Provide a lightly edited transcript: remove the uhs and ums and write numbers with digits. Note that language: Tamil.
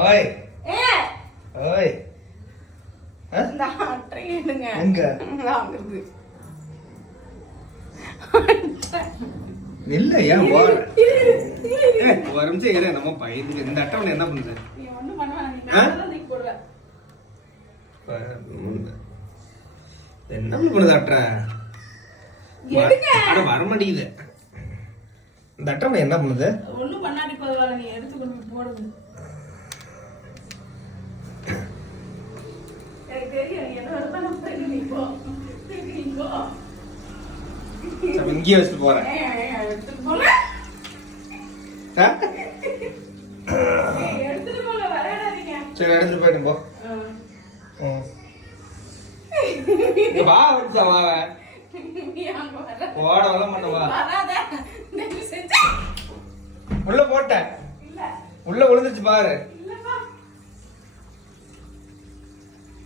ஓய் ஓய் இந்த அட்டை எடுங்க. எங்க வாங்குறது. இல்ல ஏன் ஒரு நிமிஷம் இரு. நம்ம பையனுக்கு இந்த அட்டவணை என்ன பண்ணுது? நீ ஒண்ணும் பண்ண வேணாம். நீ மேல நீ போடுற. என்ன பண்ணுது அட்டை? எடுங்க. அட வர மாட்டேங்குது. இந்த அட்டவணை என்ன பண்ணுது? ஒண்ணும் பண்ணாடி பரவாயில்ல. நீ எடுத்து கொண்டு போய் போடுங்க. எனக்கு தெரியும். நீ என்ன வேணா பண்ணு. நீ போ. நீ போ. சரி இங்கேயே வச்சுட்டு போறேன். எடுத்துட்டு போல. எடுத்துட்டு போல வராதீங்க. சரி எடுத்துட்டு போயிட்டு போ. வா வச்சா வா. நீ அங்க வர. போட வர மாட்டேன் வா. வராத. நெஞ்சு செஞ்சு. உள்ள போட்டேன். இல்ல. உள்ள விழுந்துச்சு பாரு.